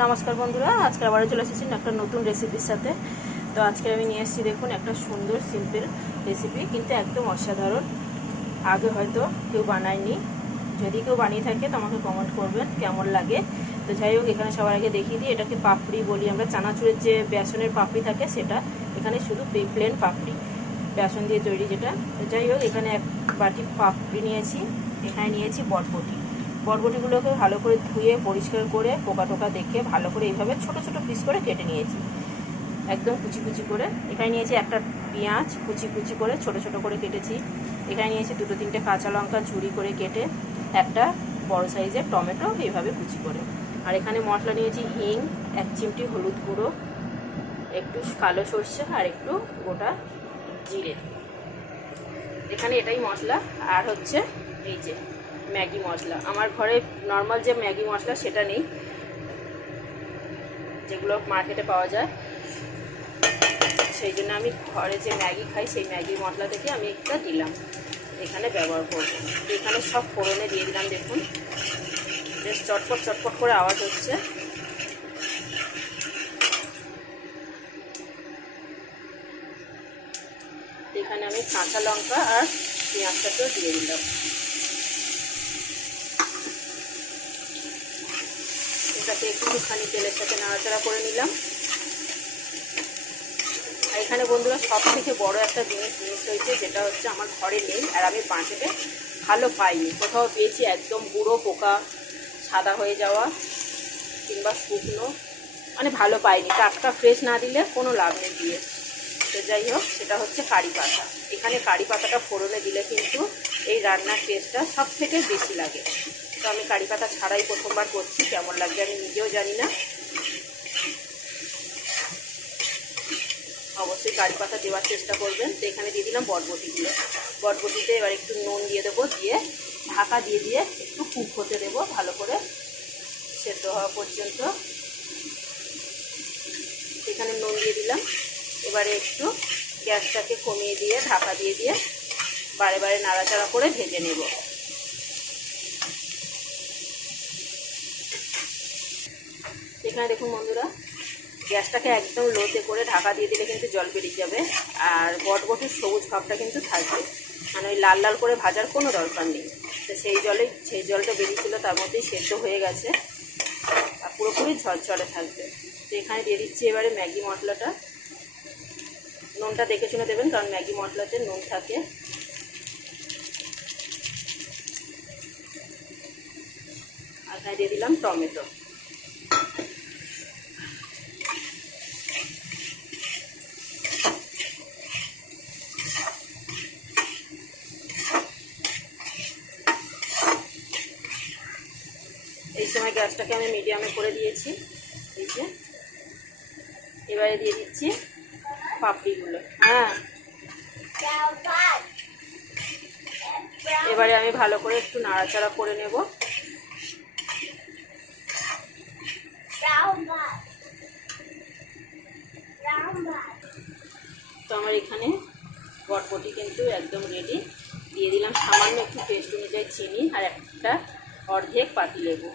নমস্কার বন্ধুরা, আজকে আবারও চলে এসেছি একটা নতুন রেসিপির সাথে। তো আজকে আমি নিয়ে এসেছি দেখুন একটা সুন্দর সিম্পল রেসিপি, কিন্তু একদম অসাধারণ। আগে হয়তো কেউ বানায়নি, যদি কেউ বানিয়ে থাকে তো আমাকে কমেন্ট করবেন কেমন লাগে। তো যাই হোক, এখানে সবার আগে দেখিয়ে দিই, এটাকে পাপড়ি বলি আমরা। চানাচুরের যে বেসনের পাপড়ি থাকে সেটা, এখানে শুধু প্লেন পাপড়ি, বেসন দিয়ে তৈরি যেটা। তো যাই হোক, এখানে এক বাটি পাপড়ি নিয়েছি। এখানে নিয়েছি বটবটি। বরবটিগুলোকে ভালো করে ধুয়ে পরিষ্কার করে পোকা টোকা দেখে ভালো করে এইভাবে ছোট ছোট পিস করে কেটে নিয়েছি, একদম কুচি কুচি করে। এখানে নিয়েছি একটা পেঁয়াজ কুচি কুচি করে ছোট ছোট করে কেটেছি। এখানে নিয়েছি দুটো তিনটে কাঁচা লঙ্কা ঝুরি করে কেটে, একটা বড় সাইজের টমেটো এইভাবে কুচি করে। আর এখানে মশলা নিয়েছি হিং, 1 চিমটি হলুদ গুঁড়ো, একটু কালো সর্ষে আর একটু গোটা জিরে। এখানে এটাই মশলা। আর হচ্ছে এই যে ম্যাগি মশলা। আমার ঘরে নর্মাল যে ম্যাগি মশলা সেটা নেই, যেগুলো মার্কেটে পাওয়া যায়, সেই জন্য আমি ঘরে যে ম্যাগি খাই সেই ম্যাগি মশলা থেকে আমি একটা দিলাম, এখানে ব্যবহার করবো। এখানে সব ফোড়নে দিয়ে দিলাম। দেখুন বেশ চটপট চটপট করে আওয়াজ হচ্ছে। এখানে আমি কাঁচা লঙ্কা আর পেঁয়াজটাকেও দিয়ে দিলাম। এটাকে একটুখানি তেলের সাথে নাড়াচাড়া করে নিলাম। আর এখানে বন্ধুরা সব থেকে বড় একটা জিনিস হয়েছে, যেটা হচ্ছে আমার ঘরে নেই, আর আমি বাঁচতে ভালো পাইনি। কোথাও পেয়েছি একদম বুড়ো পোকা, সাদা হয়ে যাওয়া কিংবা শুকনো, মানে ভালো পাইনি। টাটকা ফ্রেশ না দিলে কোনো লাভ নেই দিয়ে। তো যাই হোক, সেটা হচ্ছে কারি পাতা। এখানে কারি পাতাটা ফোড়নে দিলে কিন্তু এই রান্নার টেস্টটা সব থেকে বেশি লাগে। তো আমি কারি পাতা ছাড়াই প্রথমবার করছি, কেমন লাগবে আমি নিজেও জানি না। অবশ্যই কারি পাতা দেওয়ার চেষ্টা করবেন। তো এখানে দিয়ে দিলাম বটবটিগুলো। বটবটিতে এবার একটু নুন দিয়ে দেবো, দিয়ে ঢাকা দিয়ে দিয়ে একটু কুক হতে দেবো ভালো করে, সেদ্ধ হওয়া পর্যন্ত। এখানে নুন দিয়ে দিলাম। এবারে একটু গ্যাসটাকে কমিয়ে দিয়ে ঢাকা দিয়ে দিয়ে বারে বারে নাড়াচাড়া করে ভেজে নেব। এখানে দেখুন বন্ধুরা, গ্যাসটাকে একদম লোতে করে ঢাকা দিয়ে দিলে কিন্তু জল বেরিয়ে যাবে, আর বটবটির সবুজ ভাবটা কিন্তু থাকবে, মানে ওই লাল লাল করে ভাজার কোনো দরকার নেই। তো সেই জলটা বেরিয়েছিল, তার মধ্যেই সেদ্ধ হয়ে গেছে আর পুরোপুরি ঝরঝরে থাকবে। তো এখানে দিয়ে দিচ্ছি এবারে ম্যাগি মশলাটা। নুনটা দেখে শুনে দেবেন, কারণ ম্যাগি মশলাতে নুন থাকে। আর এখানে দিয়ে দিলাম টমেটো। এই সময় গ্যাসটাকে আমি মিডিয়ামে করে দিয়েছি। এই যে এবারে দিয়ে দিচ্ছি পাপড়িগুলো। হ্যাঁ, এবারে আমি ভালো করে একটু নাড়াচাড়া করে নেব। তো আমার এখানে বটবটি কিন্তু একদম রেডি। দিয়ে দিলাম সামান্য একটু টেস্ট অনুযায়ী চিনি আর একটা অর্ধেক পাতিলেবু।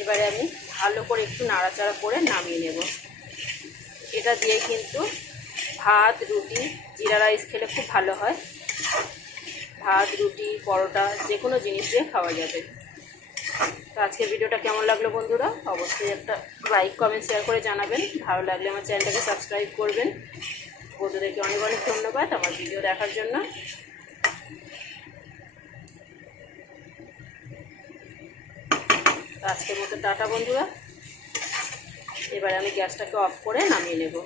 এবারে আমি ভালো করে একটু নাড়াচাড়া করে নামিয়ে নেব। এটা দিয়ে কিন্তু ভাত, রুটি, জিরা রাইস খেলে খুব ভালো হয়। ভাত, রুটি, পরোটা যে কোনো জিনিস দিয়ে খাওয়া যাবে। তো আজকের ভিডিওটা কেমন লাগলো বন্ধুরা, অবশ্যই একটা লাইক, কমেন্ট, শেয়ার করে জানাবেন। ভালো লাগলে আমার চ্যানেলটাকে সাবস্ক্রাইব করবেন। বন্ধুদেরকে অনেক অনেক ধন্যবাদ আমার ভিডিও দেখার জন্য। আজকের মতো টাটা বন্ধুরা। এবারে আমি গ্যাসটাকে অফ করে নামিয়ে নেব।